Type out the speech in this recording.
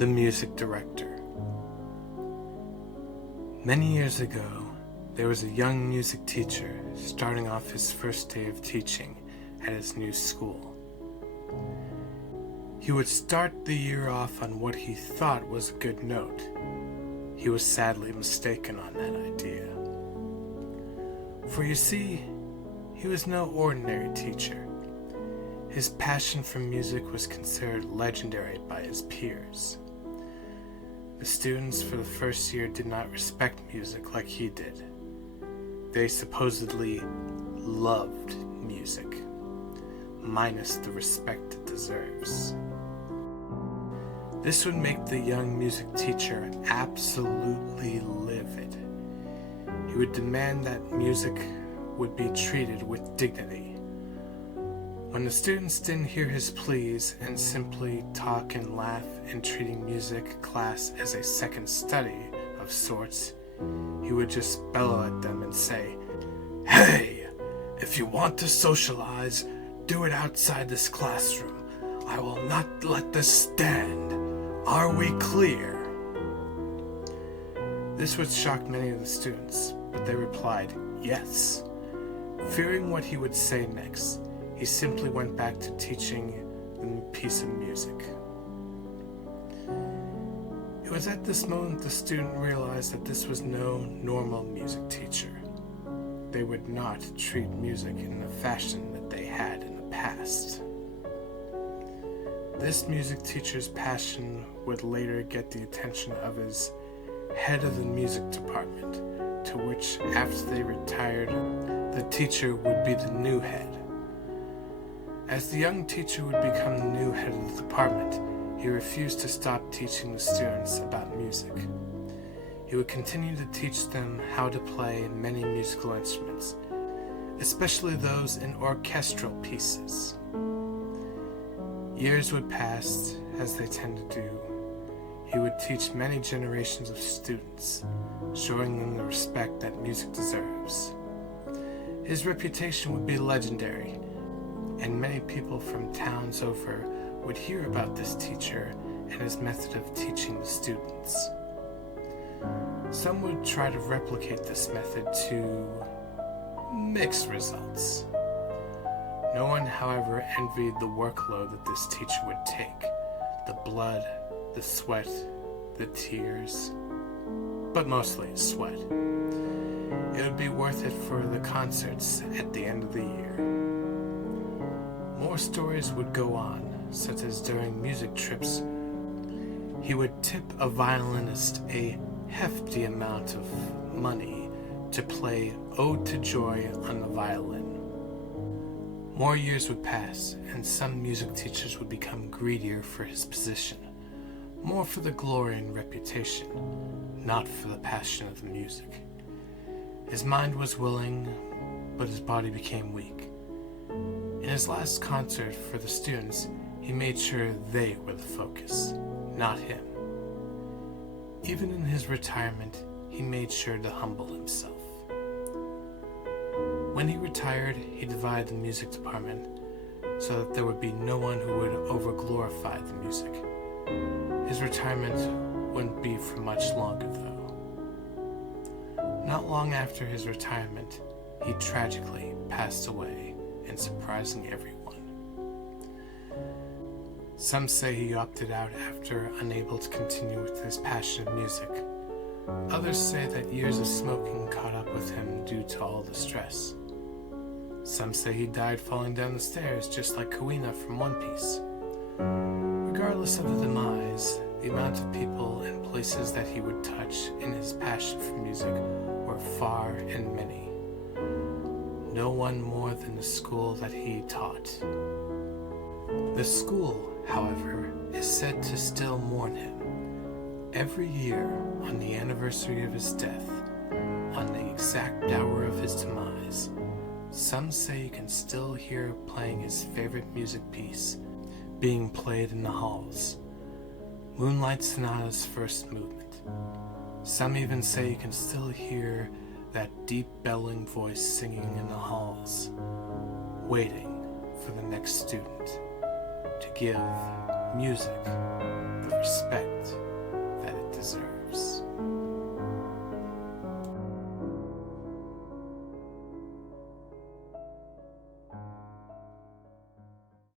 the music director. Many years ago, there was a young music teacher starting off his first day of teaching at his new school. He would start the year off on what he thought was a good note. He was sadly mistaken on that idea. For you see, he was no ordinary teacher. His passion for music was considered legendary by his peers. The students for the first year did not respect music like he did. They supposedly loved music, minus the respect it deserves. This would make the young music teacher absolutely livid. He would demand that music would be treated with dignity. When the students didn't hear his pleas and simply talk and laugh and treating music class as a second study of sorts, he would just bellow at them and say, "Hey, if you want to socialize, do it outside this classroom. I will not let this stand. Are we clear?" This would shock many of the students, but they replied, "Yes." Fearing what he would say next, he simply went back to teaching the piece of music. It was at this moment the student realized that this was no normal music teacher. They would not treat music in the fashion that they had in the past. This music teacher's passion would later get the attention of his head of the music department, to which, after they retired, the teacher would be the new head. As the young teacher would become the new head of the department, he refused to stop teaching the students about music. He would continue to teach them how to play many musical instruments, especially those in orchestral pieces. Years would pass, as they tend to do. He would teach many generations of students, showing them the respect that music deserves. His reputation would be legendary, and many people from towns over would hear about this teacher and his method of teaching the students. Some would try to replicate this method to mixed results. No one, however, envied the workload that this teacher would take, the blood, the sweat, the tears, but mostly sweat. It would be worth it for the concerts at the end of the year. More stories would go on, such as during music trips, he would tip a violinist a hefty amount of money to play Ode to Joy on the violin. More years would pass, and some music teachers would become greedier for his position, more for the glory and reputation, not for the passion of the music. His mind was willing, but his body became weak. In his last concert for the students, he made sure they were the focus, not him. Even in his retirement, he made sure to humble himself. When he retired, he divided the music department so that there would be no one who would over-glorify the music. His retirement wouldn't be for much longer, though. Not long after his retirement, he tragically passed away, and surprising everyone. Some say he opted out after unable to continue with his passion of music. Others say that years of smoking caught up with him due to all the stress. Some say he died falling down the stairs, just like Kuina from One Piece. Regardless of the demise, the amount of people and places that he would touch in his passion for music were far and many. No one more than the school that he taught. The school, however, is said to still mourn him. Every year, on the anniversary of his death, on the exact hour of his demise, some say you can still hear playing his favorite music piece being played in the halls, Moonlight Sonata's first movement. Some even say you can still hear that deep belling voice singing in the halls, waiting for the next student to give music the respect